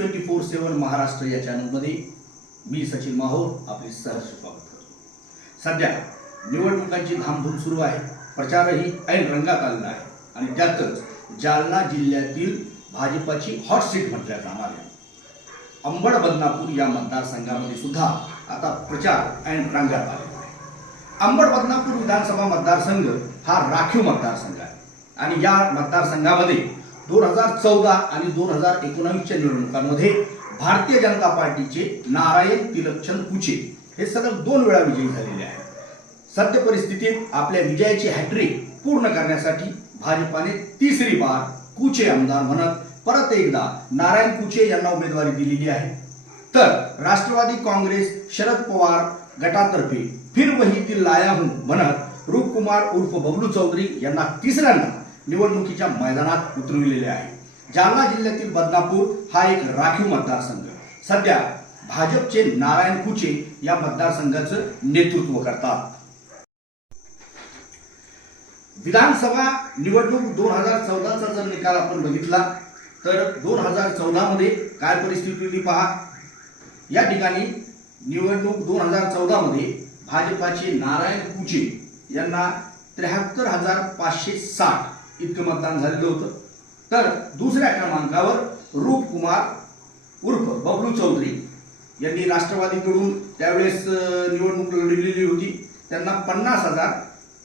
Twenty four seven Maharashtra या चॅनलमध्ये मी सचिन माहोर आपले सहर्ष स्वागत करतो. सध्या निवडणुकांची धामधूम सुरू आहे प्रचारही ऐन रंगात आलेला आहे आणि त्यातच जालना जिल्ह्यातील भाजपाची हॉट सीट म्हटल्या जाणाऱ्या अंबड बदनापूर या मतदारसंघामध्ये सुद्धा आता प्रचार ऐन रंगात आलेला आहे. अंबड बदनापूर विधानसभा मतदारसंघ हा राखीव मतदारसंघ आहे आणि या मतदारसंघामध्ये दोन हजार चौदा आणि दोन हजार एकोणावीसच्या निवडणुकांमध्ये भारतीय जनता पार्टीचे नारायण तिलकचंद कुचे हे सगळं दोन वेळा विजयी झालेले आहेत. सद्य परिस्थितीत आपल्या विजयाची हॅट्रिक पूर्ण करण्यासाठी भाजपाने तिसरी बार कुचे आमदार म्हणत परत एकदा नारायण कुचे यांना उमेदवारी दिलेली आहे. तर राष्ट्रवादी काँग्रेस शरद पवार गटातर्फे फिर वही दिल लाया हूं म्हणत रूपकुमार उर्फ बबलू चौधरी यांना तिसऱ्यांदा निवडणुकीच्या मैदानात उतरविलेले आहे. जालना जिल्ह्यातील बदनापूर हा एक राखीव मतदारसंघ. सध्या भाजपचे नारायण कुचे या मतदारसंघाचं नेतृत्व करतात. विधानसभा निवडणूक दोन हजार चौदाचा जर निकाल आपण बघितला तर दोन हजार चौदा मध्ये काय परिस्थिती होती पहा. या ठिकाणी निवडणूक दोन हजार चौदा मध्ये भाजपाचे नारायण कुचे यांना त्र्याहत्तर हजार पाचशे साठ इतकं मतदान झालेलं होतं. तर दुसऱ्या क्रमांकावर रूपकुमार उर्फ बबलू चौधरी यांनी राष्ट्रवादीकडून त्यावेळेस निवडणूक लढलेली होती. त्यांना पन्नास हजार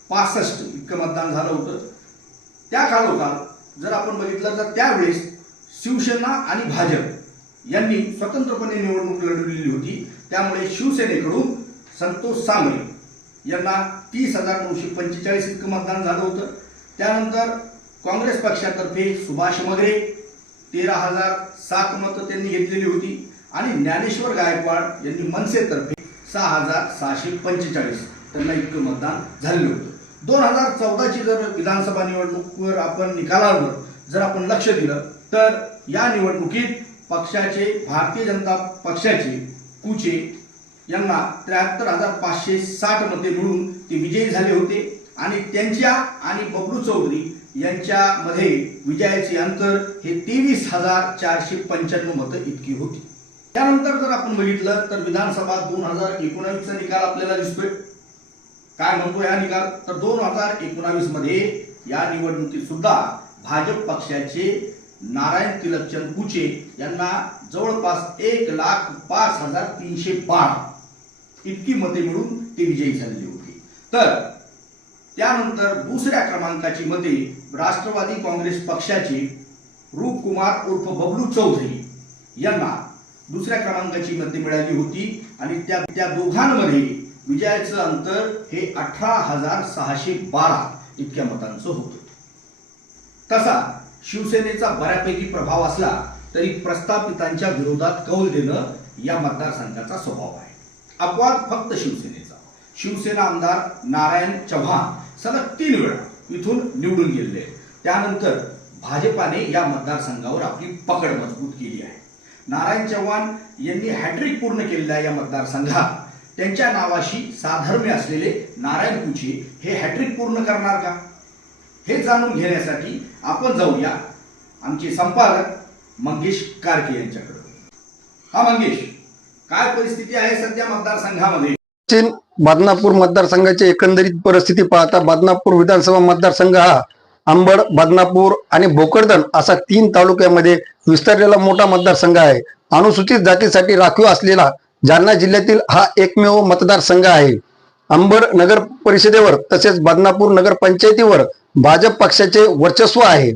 पासष्ट इतकं मतदान झालं होतं. त्या काळोखात जर आपण बघितलं तर त्यावेळेस शिवसेना आणि भाजप यांनी स्वतंत्रपणे निवडणूक लढवलेली होती. त्यामुळे शिवसेनेकडून संतोष सांगळे यांना तीस हजार नऊशे पंचेचाळीस इतकं मतदान झालं होतं. त्यानंतर काँग्रेस पक्षातर्फे सुभाष मगरे तेरा हजार सात मतं त्यांनी घेतलेली होती. आणि ज्ञानेश्वर गायकवाड यांनी मनसेतर्फे सहा हजार सहाशे पंचेचाळीस त्यांना इतकं मतदान झालेलं होतं. दोन हजार चौदाची जर विधानसभा निवडणुकीवर आपण निकालावर जर आपण लक्ष दिलं तर या निवडणुकीत पक्षाचे भारतीय जनता पक्षाचे कुचे यांना त्र्याहत्तर हजार पाचशे साठ मते मिळून ते विजयी झाले होते. आणि त्यांच्या आणि बबलू चौधरी यांच्यामध्ये विजयाचे अंतर हे तेवीस हजार चारशे पंच्याण्णव मतं इतकी होती. त्यानंतर जर आपण बघितलं तर विधानसभा दोन हजार एकोणावीसचा निकाल आपल्याला दिसतोय. काय म्हणतो या निकाल? तर दोन हजार एकोणावीसमध्ये या निवडणुकीत सुद्धा भाजप पक्षाचे नारायण तिलकचंद कुचे यांना जवळपास एक लाख पाच हजार तीनशे बारा इतकी मते मिळून ते विजयी झालेली होती. तर त्यानंतर दुसऱ्या क्रमांकाची मते राष्ट्रवादी काँग्रेस पक्षाचे रूपकुमार उर्फ बबलू चौधरी यांना दुसऱ्या क्रमांकाची मते मिळाली होती. आणि त्या त्या दोघांमध्ये विजयाचं अंतर हे अठरा हजार सहाशे बारा इतक्या मतांचं होतं. तसा शिवसेनेचा बऱ्यापैकी प्रभाव असला तरी प्रस्थापितांच्या विरोधात कौल देणं या मतदारसंघाचा स्वभाव आहे. अपवाद फक्त शिवसेनेचा. शिवसेना आमदार नारायण चव्हाण सलग तीन वेळा इथून निवडून गेलेले त्यानंतर भाजपाने या मतदारसंघावर आपली पकड मजबूत केली आहे. नारायण चव्हाण यांनी हॅट्रिक पूर्ण केलेल्या या मतदारसंघात. त्यांच्या नावाशी साधर्म्य असलेले नारायण कुचे हे हॅट्रिक पूर्ण करणार का? हे जाणून घेण्यासाठी आपण जाऊया आमचे संपादक मंगेश कारके यांच्याकडे हा मंगेश काय परिस्थिती आहे सध्या मतदारसंघामध्ये? बदनापूर मतदारसंघाची एकंदरीत परिस्थिती पाहता बदनापूर विधानसभा मतदारसंघ हा अंबड बदनापूर आणि भोकरदन असा तीन तालुक्यामध्ये विस्तारलेला मोठा मतदारसंघ आहे. अनुसूचित जातीसाठी राखीव असलेला जालना जिल्ह्यातील हा एकमेव मतदारसंघ आहे. अंबड नगर परिषदेवर तसेच बदनापूर नगर पंचायतीवर भाजप पक्षाचे वर्चस्व आहे.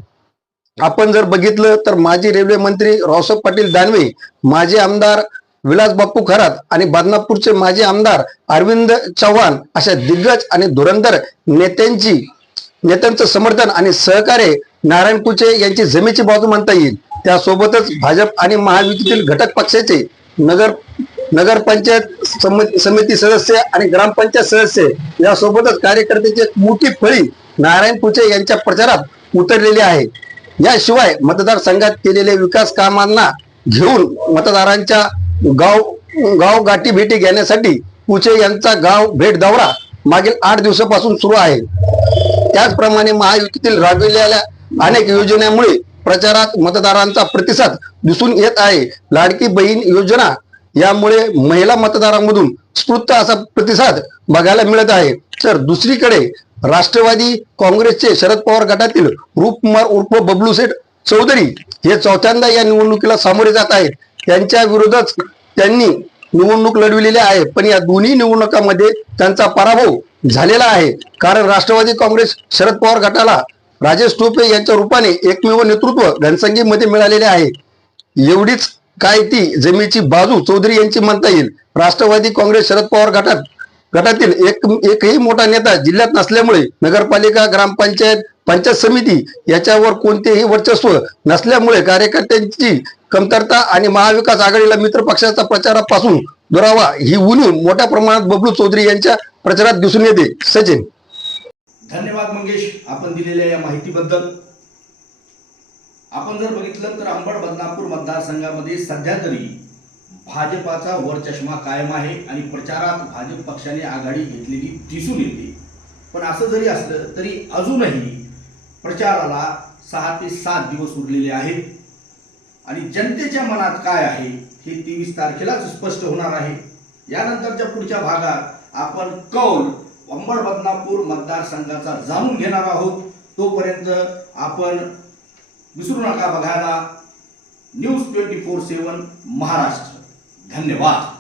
आपण जर बघितलं तर माजी रेल्वे मंत्री रावसाहेब पाटील दानवे माजी आमदार विलास बाप्पू खरात आणि बदनापूरचे माजी आमदार अरविंद चव्हाण अशा दिग्गज आणि धुरंधर नेत्यांची नेत्यांचं समर्थन आणि सहकार्य नारायण कुचे यांची जमेची बाजू म्हणता येईल. त्यासोबतच भाजप आणि महायुतीतील घटक पक्षाचे नगर नगरपंचायत सम- समिती सदस्य आणि ग्रामपंचायत सदस्य यासोबतच कार्यकर्त्याची एक मोठी फळी नारायण कुचे यांच्या प्रचारात उतरलेली आहे. याशिवाय मतदारसंघात केलेल्या विकास कामांना घेऊन मतदारांच्या गाव गाव गाठी भेटी घेण्यासाठी उचे यांचा गाव भेट दौरा मागील आठ दिवसापासून सुरू आहे. त्याचप्रमाणे महायुतीतील राबविलेल्या अनेक योजनांमुळे प्रचारात मतदारांचा प्रतिसाद दिसून येत आहे. लाडकी बहीण योजना यामुळे महिला मतदारांमधून स्फूर्त असा प्रतिसाद बघायला मिळत आहे. तर दुसरीकडे राष्ट्रवादी काँग्रेसचे शरद पवार गटातील रूपकुमार उर्फ बबलू शेठ चौधरी हे चौथ्यांदा या निवडणुकीला सामोरे जात आहेत. त्यांच्या विरोधात त्यांनी निवडणूक लढविलेली आहे. पण या दोन्ही निवडणुकांमध्ये त्यांचा पराभव झालेला आहे. कारण राष्ट्रवादी काँग्रेस शरद पवार गटाला राजेश टोपे यांच्या रूपाने एकमेव नेतृत्व घनसंगीमध्ये मिळालेले आहे. एवढीच काय ती जमीची बाजू चौधरी यांची म्हणता येईल. राष्ट्रवादी काँग्रेस शरद पवार गटात गटातील एक एकही मोठा नेता जिल्ह्यात नसल्यामुळे नगरपालिका ग्रामपंचायत पंचायत समिती याच्यावर कोणतेही वर्चस्व नसल्यामुळे कार्यकर्त्यांची कमतरता आणि महाविकास आघाडीला मित्र पक्षाचा प्रचारापासून दुरावा ही उणीव मोठ्या प्रमाणात बबलू चौधरी यांच्या प्रचारात दिसून येते. सचिन. धन्यवाद मंगेश. आपण दिलेल्या या माहितीबद्दल. आपण जर बघितलं तर अंबड बदनापूर मतदारसंघामध्ये सध्या तरी भाजपाचा वरचष्मा कायम आहे आणि प्रचारात भाजप पक्षाने आघाडी घेतलेली दिसून येते. पण असं जरी असलं तरी अजूनही प्रचाराला सहा ते सात दिवस उरलेले आहेत. आणि जनतेच्या मनात काय आहे हे तेवीस तारखेलाच स्पष्ट होणार आहे. यानंतरच्या पुढच्या भागात आपण कौल अंबड बदनापूर मतदारसंघाचा जाणून घेणार आहोत. तोपर्यंत आपण विसरू नका बघायला. News twenty four seven Maharashtra. धन्यवाद.